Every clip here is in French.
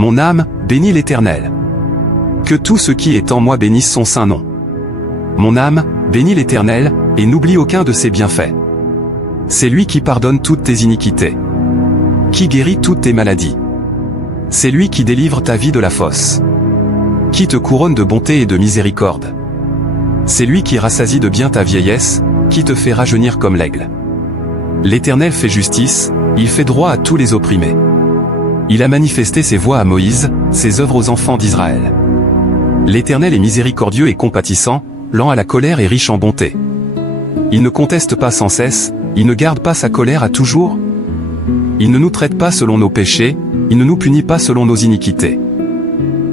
Mon âme, bénis l'Éternel. Que tout ce qui est en moi bénisse son saint nom. Mon âme, bénis l'Éternel, et n'oublie aucun de ses bienfaits. C'est lui qui pardonne toutes tes iniquités, qui guérit toutes tes maladies. C'est lui qui délivre ta vie de la fosse, qui te couronne de bonté et de miséricorde. C'est lui qui rassasie de bien ta vieillesse, qui te fait rajeunir comme l'aigle. L'Éternel fait justice, il fait droit à tous les opprimés. Il a manifesté ses voies à Moïse, ses œuvres aux enfants d'Israël. L'Éternel est miséricordieux et compatissant, lent à la colère et riche en bonté. Il ne conteste pas sans cesse, il ne garde pas sa colère à toujours. Il ne nous traite pas selon nos péchés, il ne nous punit pas selon nos iniquités.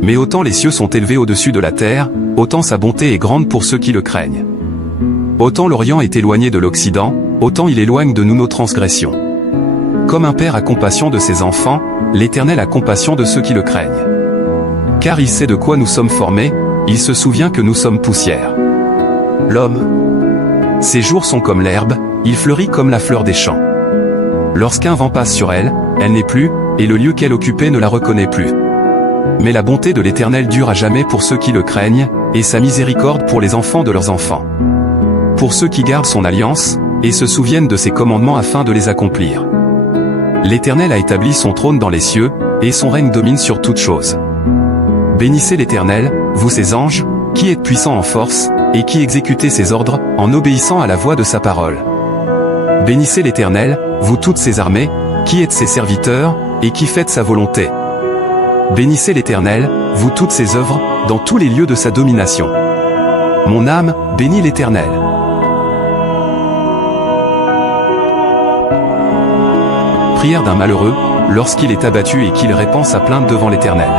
Mais autant les cieux sont élevés au-dessus de la terre, autant sa bonté est grande pour ceux qui le craignent. Autant l'Orient est éloigné de l'Occident, autant il éloigne de nous nos transgressions. Comme un père a compassion de ses enfants, l'Éternel a compassion de ceux qui le craignent. Car il sait de quoi nous sommes formés, il se souvient que nous sommes poussière. L'homme, ses jours sont comme l'herbe, il fleurit comme la fleur des champs. Lorsqu'un vent passe sur elle, elle n'est plus, et le lieu qu'elle occupait ne la reconnaît plus. Mais la bonté de l'Éternel dure à jamais pour ceux qui le craignent, et sa miséricorde pour les enfants de leurs enfants. Pour ceux qui gardent son alliance, et se souviennent de ses commandements afin de les accomplir. L'Éternel a établi son trône dans les cieux, et son règne domine sur toutes choses. Bénissez l'Éternel, vous ses anges, qui êtes puissants en force, et qui exécutez ses ordres, en obéissant à la voix de sa parole. Bénissez l'Éternel, vous toutes ses armées, qui êtes ses serviteurs, et qui faites sa volonté. Bénissez l'Éternel, vous toutes ses œuvres, dans tous les lieux de sa domination. Mon âme, bénis l'Éternel. Prière d'un malheureux, lorsqu'il est abattu et qu'il répand sa plainte devant l'Éternel.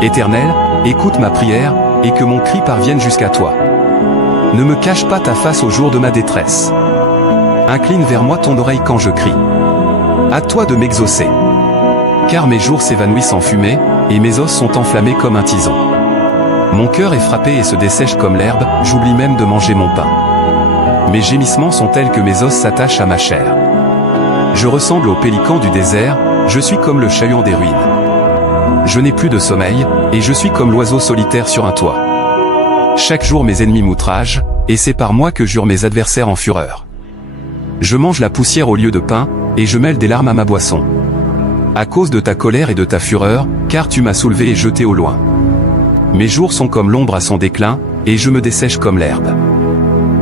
Éternel, écoute ma prière, et que mon cri parvienne jusqu'à toi. Ne me cache pas ta face au jour de ma détresse. Incline vers moi ton oreille quand je crie. À toi de m'exaucer. Car mes jours s'évanouissent en fumée, et mes os sont enflammés comme un tison. Mon cœur est frappé et se dessèche comme l'herbe, j'oublie même de manger mon pain. Mes gémissements sont tels que mes os s'attachent à ma chair. Je ressemble au pélican du désert, je suis comme le chahuan des ruines. Je n'ai plus de sommeil, et je suis comme l'oiseau solitaire sur un toit. Chaque jour mes ennemis m'outragent, et c'est par moi que jurent mes adversaires en fureur. Je mange la poussière au lieu de pain, et je mêle des larmes à ma boisson. À cause de ta colère et de ta fureur, car tu m'as soulevé et jeté au loin. Mes jours sont comme l'ombre à son déclin, et je me dessèche comme l'herbe.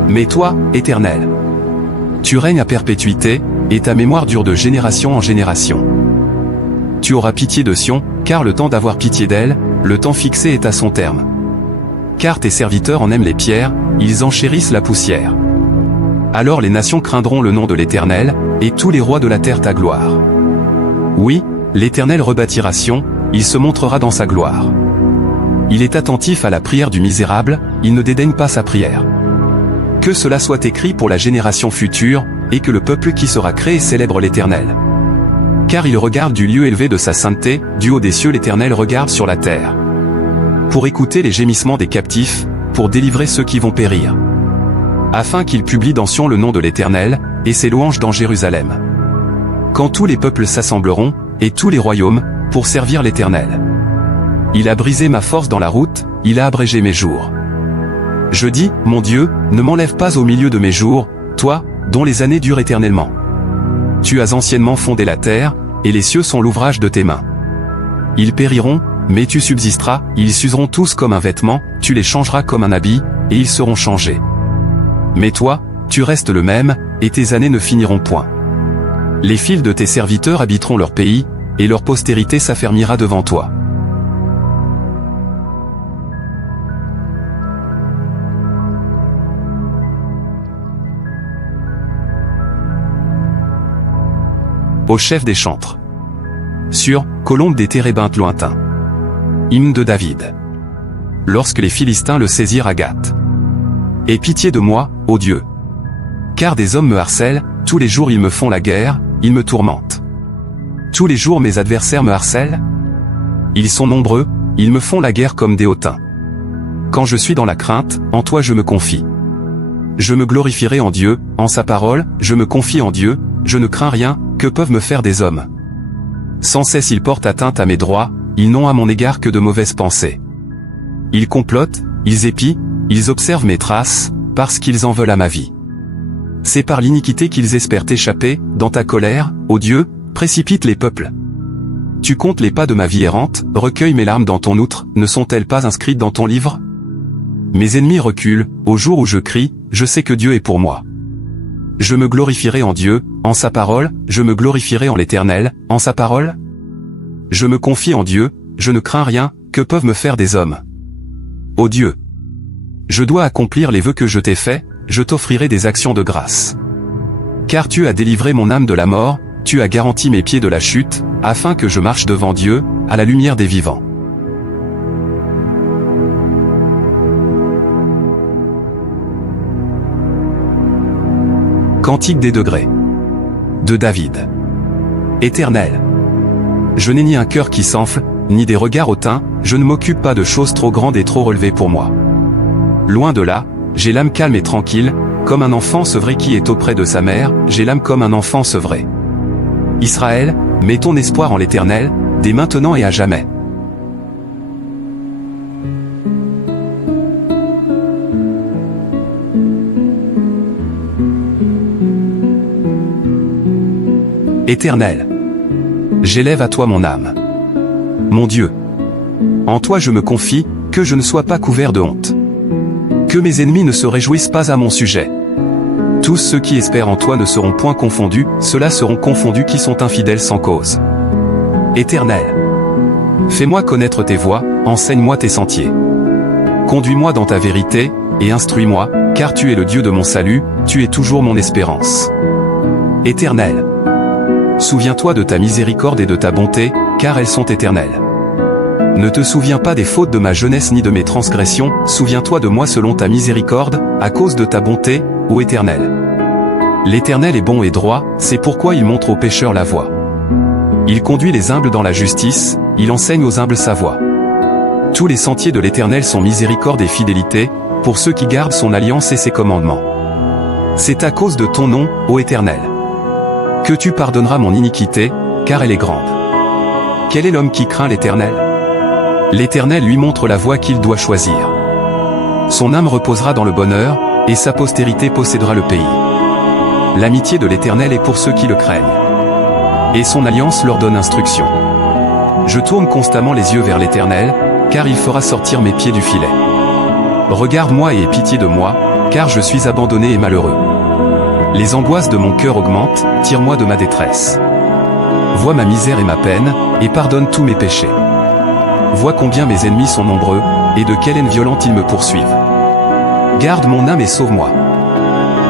Mais toi, Éternel, tu règnes à perpétuité, et ta mémoire dure de génération en génération. Tu auras pitié de Sion, car le temps d'avoir pitié d'elle, le temps fixé est à son terme. Car tes serviteurs en aiment les pierres, ils en chérissent la poussière. Alors les nations craindront le nom de l'Éternel, et tous les rois de la terre ta gloire. Oui, l'Éternel rebâtira Sion, il se montrera dans sa gloire. Il est attentif à la prière du misérable, il ne dédaigne pas sa prière. Que cela soit écrit pour la génération future, et que le peuple qui sera créé célèbre l'Éternel. Car il regarde du lieu élevé de sa sainteté, du haut des cieux l'Éternel regarde sur la terre. Pour écouter les gémissements des captifs, pour délivrer ceux qui vont périr. Afin qu'il publie dans Sion le nom de l'Éternel, et ses louanges dans Jérusalem. Quand tous les peuples s'assembleront, et tous les royaumes, pour servir l'Éternel. Il a brisé ma force dans la route, il a abrégé mes jours. Je dis, mon Dieu, ne m'enlève pas au milieu de mes jours, toi, dont les années durent éternellement. Tu as anciennement fondé la terre, et les cieux sont l'ouvrage de tes mains. Ils périront, mais tu subsisteras, ils s'useront tous comme un vêtement, tu les changeras comme un habit, et ils seront changés. Mais toi, tu restes le même, et tes années ne finiront point. Les fils de tes serviteurs habiteront leur pays, et leur postérité s'affermira devant toi. Au chef des chantres. Sur Colombe des térébintes lointains. Hymne de David. Lorsque les Philistins le saisirent à Gath. Aie pitié de moi, ô Dieu. Car des hommes me harcèlent, tous les jours ils me font la guerre, ils me tourmentent. Tous les jours mes adversaires me harcèlent. Ils sont nombreux, ils me font la guerre comme des hautains. Quand je suis dans la crainte, en toi je me confie. Je me glorifierai en Dieu, en sa parole, je me confie en Dieu, je ne crains rien, que peuvent me faire des hommes. Sans cesse ils portent atteinte à mes droits, ils n'ont à mon égard que de mauvaises pensées. Ils complotent, ils épient, ils observent mes traces, parce qu'ils en veulent à ma vie. C'est par l'iniquité qu'ils espèrent échapper, dans ta colère, ô Dieu, précipite les peuples. Tu comptes les pas de ma vie errante, recueille mes larmes dans ton outre, ne sont-elles pas inscrites dans ton livre? Mes ennemis reculent, au jour où je crie, je sais que Dieu est pour moi. Je me glorifierai en Dieu, en sa parole, je me glorifierai en l'Éternel, en sa parole. Je me confie en Dieu, je ne crains rien, que peuvent me faire des hommes? Ô Dieu, je dois accomplir les vœux que je t'ai faits, je t'offrirai des actions de grâce. Car tu as délivré mon âme de la mort, tu as garanti mes pieds de la chute, afin que je marche devant Dieu, à la lumière des vivants. Cantique des degrés. De David. Éternel. Je n'ai ni un cœur qui s'enfle, ni des regards hautains, je ne m'occupe pas de choses trop grandes et trop relevées pour moi. Loin de là, j'ai l'âme calme et tranquille, comme un enfant sevré qui est auprès de sa mère, j'ai l'âme comme un enfant sevré. Israël, mets ton espoir en l'Éternel, dès maintenant et à jamais. Éternel. J'élève à toi mon âme. Mon Dieu. En toi je me confie, que je ne sois pas couvert de honte. Que mes ennemis ne se réjouissent pas à mon sujet. Tous ceux qui espèrent en toi ne seront point confondus, ceux-là seront confondus qui sont infidèles sans cause. Éternel. Fais-moi connaître tes voies, enseigne-moi tes sentiers. Conduis-moi dans ta vérité, et instruis-moi, car tu es le Dieu de mon salut, tu es toujours mon espérance. Éternel. Souviens-toi de ta miséricorde et de ta bonté, car elles sont éternelles. Ne te souviens pas des fautes de ma jeunesse ni de mes transgressions, souviens-toi de moi selon ta miséricorde, à cause de ta bonté, ô Éternel. L'Éternel est bon et droit, c'est pourquoi il montre aux pécheurs la voie. Il conduit les humbles dans la justice, il enseigne aux humbles sa voie. Tous les sentiers de l'Éternel sont miséricorde et fidélité, pour ceux qui gardent son alliance et ses commandements. C'est à cause de ton nom, ô Éternel, que tu pardonneras mon iniquité, car elle est grande. Quel est l'homme qui craint l'Éternel? L'Éternel lui montre la voie qu'il doit choisir. Son âme reposera dans le bonheur, et sa postérité possédera le pays. L'amitié de l'Éternel est pour ceux qui le craignent. Et son alliance leur donne instruction. Je tourne constamment les yeux vers l'Éternel, car il fera sortir mes pieds du filet. Regarde-moi et aie pitié de moi, car je suis abandonné et malheureux. Les angoisses de mon cœur augmentent, tire-moi de ma détresse. Vois ma misère et ma peine, et pardonne tous mes péchés. Vois combien mes ennemis sont nombreux, et de quelle haine violente ils me poursuivent. Garde mon âme et sauve-moi.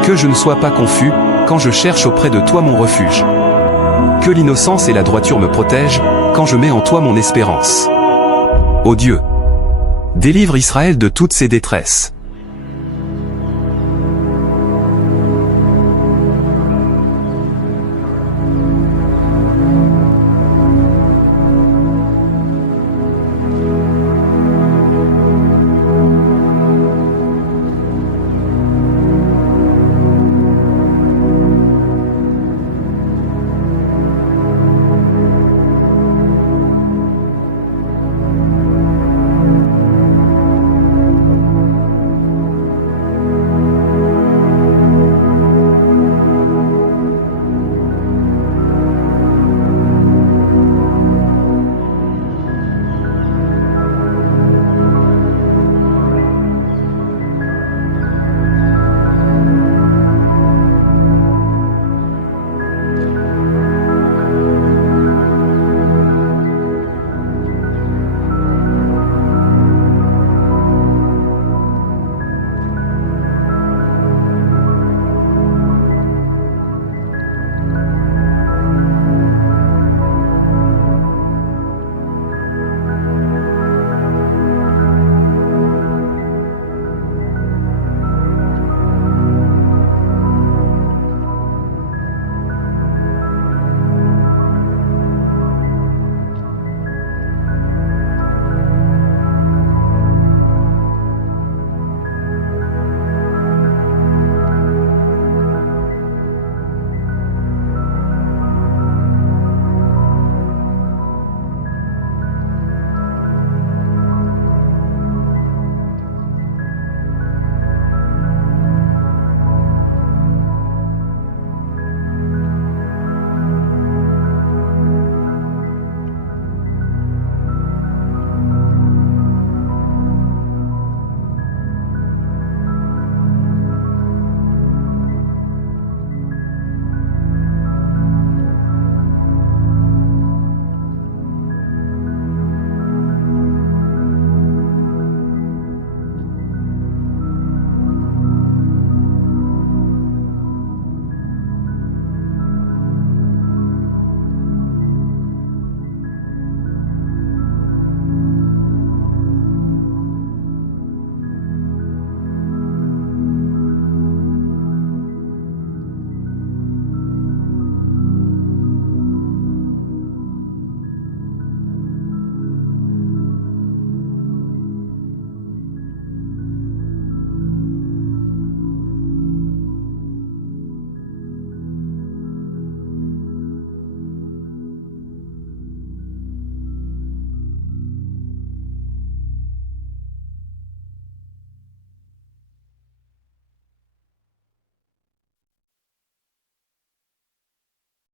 Que je ne sois pas confus, quand je cherche auprès de toi mon refuge. Que l'innocence et la droiture me protègent, quand je mets en toi mon espérance. Ô Dieu, délivre Israël de toutes ses détresses.